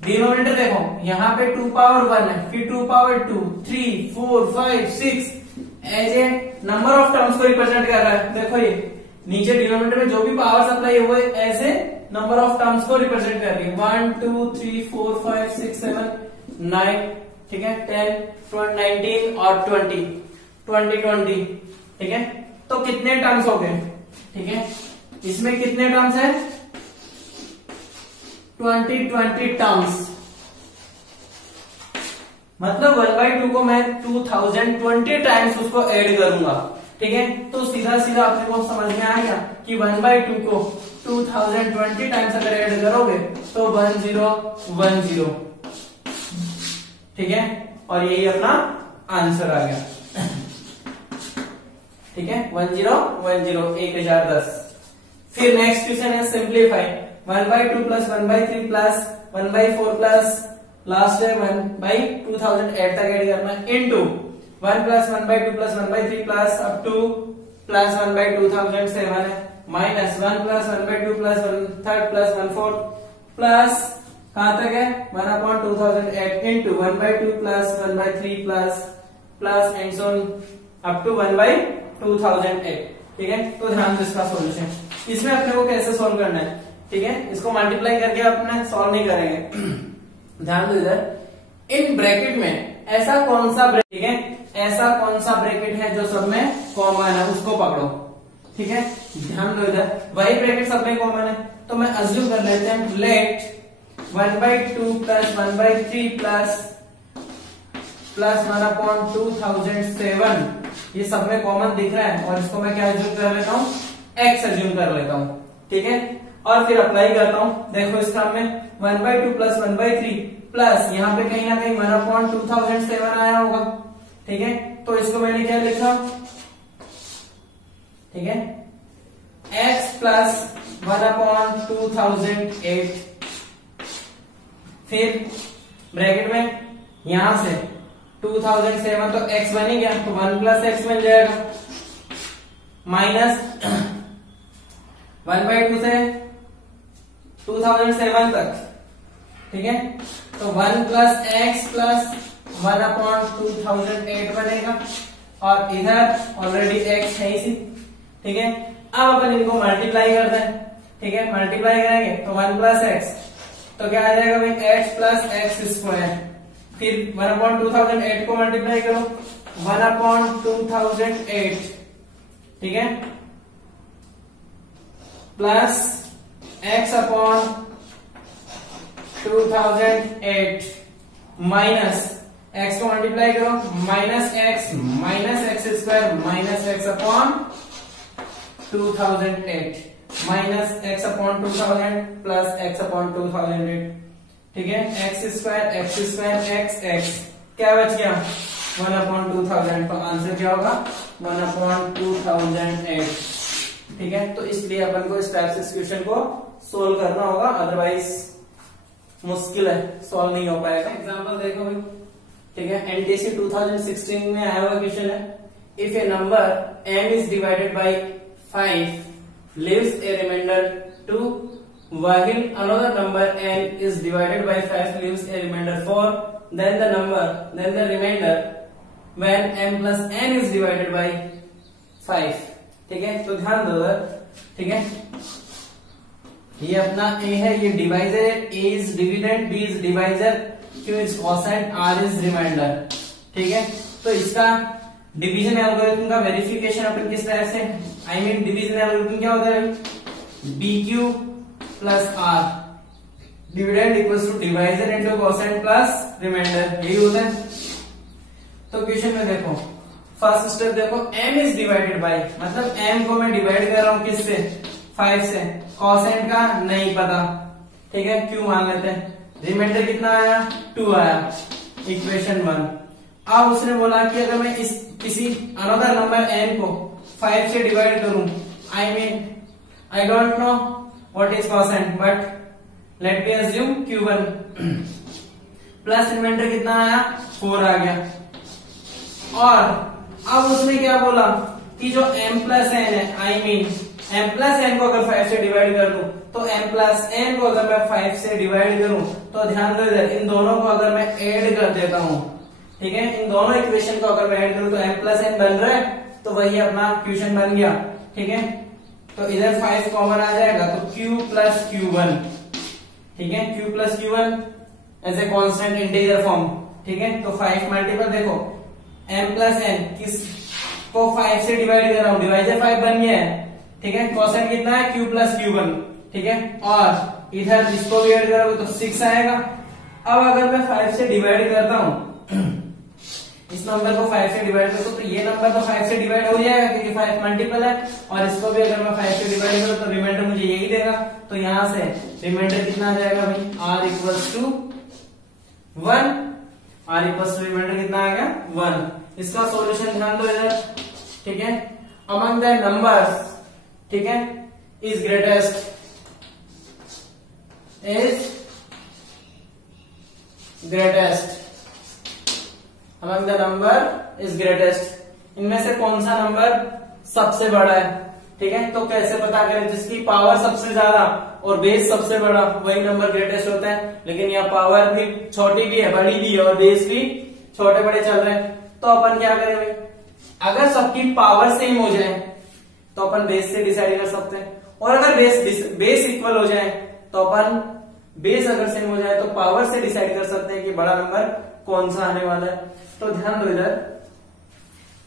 डिनोमिनेटर देखो, यहाँ पे 2 पावर 1 है, फिर 2 power 2 3 4 5 6 as a number of terms को रिप्रेजेंट कर रहा है, देखो ये नीचे डिनोमिनेटर में जो भी पावर सप्लाई है वो as a number of terms को रिप्रेजेंट कर रही है, 1 2 3 4 5 6 7 9, ठीक है, 10 19 और 20, ठीक है, तो कितने टर्म्स हो गए, ठीक है, इसमें कितने टर्म्स है 20 टर्म्स, मतलब 1/2 को मैं 2020 टाइम्स उसको ऐड करूंगा, ठीक है, तो सीधा आपने को समझ में आ गया कि 1/2 को 2020 टाइम्स अगर ऐड करोगे तो 1010, ठीक है, और यही अपना आंसर आ गया, ठीक है, 1010 फिर नेक्स्ट क्वेश्चन है simplify, 1/2 plus 1/3 plus 1/4 plus last है 1/2008 तक ऐड करना है into 1 plus 1/2 plus 1/3 plus up to plus 1/2007 है, minus 1 plus 1/2 plus 1/3 plus 1/4 plus कहां तक है 1/2008 into 1/2 plus 1/3 plus and so up to 1/2008। ठीक है, तो ध्यान दो इसका सॉल्यूशन। इसमें अपने को कैसे सॉल्व करना है, ठीक है, इसको मल्टीप्लाई करके अपने सॉल्व नहीं करेंगे। ध्यान दो इधर, इन ब्रैकेट में ऐसा कौन सा ब्रैकेट है, ऐसा कौन सा ब्रैकेट है जो सब में कॉमन है, उसको पकड़ो। ठीक है, ध्यान दो इधर, वही ब्रैकेट सब में कॉमन है, तो मैं अज्यूम कर लेते हैं लेट 1/2 प्लस 1/3 प्लस 1/2007 ये सब में कॉमन दिख रहा है, और इसको मैं क्या अज्यूम कर लेता हूँ, x अज्यूम कर लेता हूँ। ठीक है, और फिर अप्लाई करता हूँ। देखो इस क्रम में 1/2 प्लस 1/3 प्लस यहाँ पे कहीं ना कहीं 1/2007 आया होगा। ठीक है, तो इसको मैंने क्या लिखा, ठीक है, x प्लस 1/2008, फिर ब्रैकेट में यहां से 2007 तो x बन ही गया, तो 1 प्लस x बन जाएगा, माइनस 1/2 से 2007 तक। ठीक है, तो 1 प्लस x प्लस 1/2008 बनेगा, और इधर ऑलरेडी x है इसी। ठीक है, अब अपन इनको मल्टीप्लाई करते हैं। ठीक है, मल्टीप्लाई करेंगे तो 1 प्लस x तो क्या आ जाएगा भाई, x प्लस x स्क्वायर, फिर 1/2008 को मल्टीप्लाई करो 1/2008। ठीक है, plus x upon 2008 minus x को मल्टीप्लाई करो minus x square minus x upon 2008 minus x upon 2000 plus x upon 2008। ठीक है, x स्क्वायर x क्या बच गया 1/2000, तो आंसर क्या होगा 1/2008। ठीक है, तो इसलिए अपन को इस टाइप से क्वेश्चन को सोल्व करना होगा, अदरवाइज मुश्किल है, सोल्व नहीं हो पाएगा। एग्जांपल देखो भाई, ठीक है, एनटीसी 2016 में आया हुआ क्वेश्चन है, if A number n is divided bye 5 leaves a remainder 2 while another number n is divided by 5 leaves a remainder 4, then the remainder when m plus n is divided by 5। ठीक है, तो ध्यान दो, ठीक है, ये अपना a है, ये डिवाइजर है, a is dividend, b is divisor, q is quotient, r is remainder. ठीक है, तो इसका डिवीजन एल्गोरिथम का वेरिफिकेशन अपन किस तरह से, आई मीन डिवीजन एल्गोरिथम क्या होता है, BQ plus R, dividend equals to divisor into quotient plus remainder, यही होता है। तो क्वेश्चन में देखो, फर्स्ट स्टेप देखो, m इज डिवाइडेड बाय, मतलब m को मैं डिवाइड कर रहा हूं किससे, 5 से, कोसेंट का नहीं पता। ठीक है, q मान लेते हैं, रिमाइंडर कितना आया 2 आया, इक्वेशन 1। अब उसने बोला कि अगर मैं इस किसी अनदर नंबर n को 5 से डिवाइड करूं, I mean I don't know what is quotient, but let me assume q1 plus remainder कितना आया 4 आ गया। और अब उसने क्या बोला कि जो m प्लस n है, I mean m plus n को अगर 5 से डिवाइड कर दूं, तो m प्लस n को अगर मैं 5 से डिवाइड करूं, तो ध्यान दो इधर, इन दोनों को अगर मैं ऐड कर देता हूं, ठीक है, इन दोनों इक्वेशन को अगर मैं ऐड करूं तो m प्लस n बन रहा है, तो वही अपना क्वेश्चन बन गया। ठीक है, तो इधर 5 कॉमन आ जाएगा, तो q प्लस q1, ठीक है, q plus q1 as a constant integer form. ठीक है, तो 5 मल्टीपल देखो m प्लस n किस को 5 से डिवाइड कर रहा हूं, डिवाइजर 5 बन गया है। ठीक है, कोसेंट कितना है q प्लस q1। ठीक है, और इधर इसको भी ऐड करोगे तो 6 आएगा। अब अगर मैं 5 से डिवाइड करता हूं, इस नंबर को 5 से डिवाइड करो, तो ये नंबर तो 5 से डिवाइड हो जाएगा क्योंकि 5 मल्टीपल है, और इसको भी अगर मैं 5 से डिवाइड करूं तो रिमाइंडर मुझे यही देगा। तो यहां से रिमाइंडर कितना आ जाएगा भाई, r equals to 1, r equals to remainder कितना आ गया 1। इसका सॉल्यूशन ध्यान दो इधर। ठीक है, अमंग द नंबर्स, ठीक है, is greatest, among the number is greatest, इनमें से कौन सा नंबर सबसे बड़ा है, ठीक है, तो कैसे पता करें? जिसकी पावर सबसे ज्यादा और बेस सबसे बड़ा वही नंबर ग्रेटेस्ट होता है। लेकिन यहाँ पावर भी छोटी भी है, बड़ी भी है और बेस भी छोटे बड़े चल रहे हैं, तो अपन क्या करें भाई? अगर सबकी पावर सेम हो जाए तो अपन बेस से डिसाइड कर सकते हैं, और अगर बेस इक्वल हो जाए तो अपन बेस अगर सेम हो जाए तो पावर से डिसाइड कर सकते हैं कि बड़ा नंबर कौन सा आने वाला है। तो ध्यान दो इधर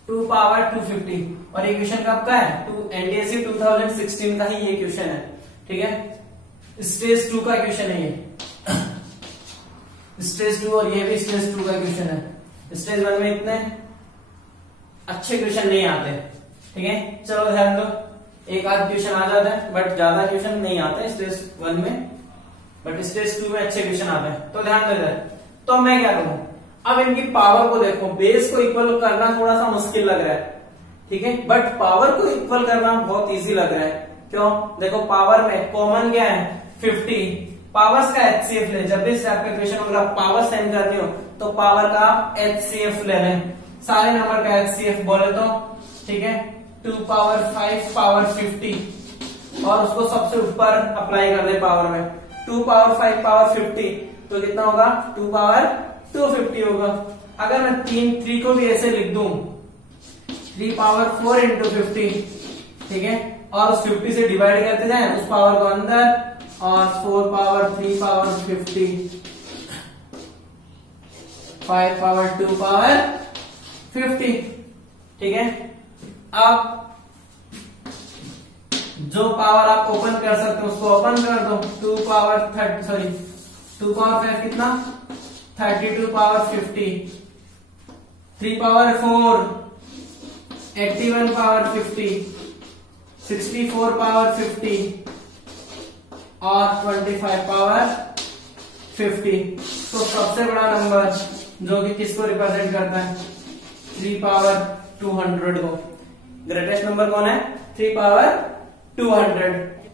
2 पावर 250, और ये क्वेश्चन कब का है? एनटीएससी 2016 का ही ये क्वेश्चन है, ठीक है, स्टेज 2 का क्वेश्चन है ये, स्टेज 2, और ये भी स्टेज 2 का क्वेश्चन है। स्टेज 1 में इतने अच्छे क्वेश्चन नहीं आते, ठीक है। चलो ध्यान दो, एक आध क्वेश्चन आ जाता है बट ज्यादा क्वेश्चन नहीं आते स्टेज 1 में, बट स्टेज 2 में अच्छे क्वेश्चन आते हैं। तो ध्यान दो इधर, तो मैं क्या करूं? अब इनकी पावर को देखो, बेस को इक्वल करना थोड़ा सा मुश्किल लग रहा है, ठीक है, बट पावर को इक्वल करना बहुत इजी लग रहा है। क्यों? देखो पावर में कॉमन क्या है? 50। पावर्स का एचसीएफ ले, जब भी इस टाइप का क्वेश्चन होगा पावर सेंड करनी हो तो पावर का एचसीएफ ले लें, सारे नंबर का एचसीएफ बोले तो, ठीक है, 2 पावर 5 पावर 50, और उसको सबसे ऊपर अप्लाई कर दे पावर में। 2 पावर 5 पावर 50 तो कितना होगा? 2 पावर 250 होगा। अगर मैं 3 को भी ऐसे लिख दूं, 3 पावर 4 इंटू 50, ठीक है, और उस 50 से डिवाइड करते जाए उस पावर को अंदर, और 4 पावर 3 पावर 50, 5 पावर 2 पावर 50, ठीक है। अब जो पावर आप ओपन कर सकते हो उसको ओपन कर दो, 2 पावर 5 कितना? 32 पावर 50, 3 पावर 4 81 पावर 50, 64 पावर 50, और 25 पावर 50। तो सबसे बड़ा नंबर जो कि किसको रिप्रेजेंट करता है? 3 पावर 200 को। ग्रेटेस्ट नंबर कौन है? 3 पावर 200,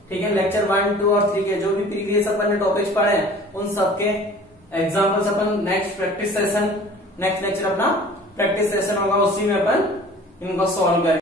ठीक है। लेक्चर 1, 2 और 3 के जो भी प्रीवियस अपन ने टॉपिक्स पढ़े हैं उन सबके एग्जाम्पल्स अपन नेक्स्ट लेक्चर अपना प्रैक्टिस सेशन होगा, उसी में अपन इनको सॉल्व करेंगे।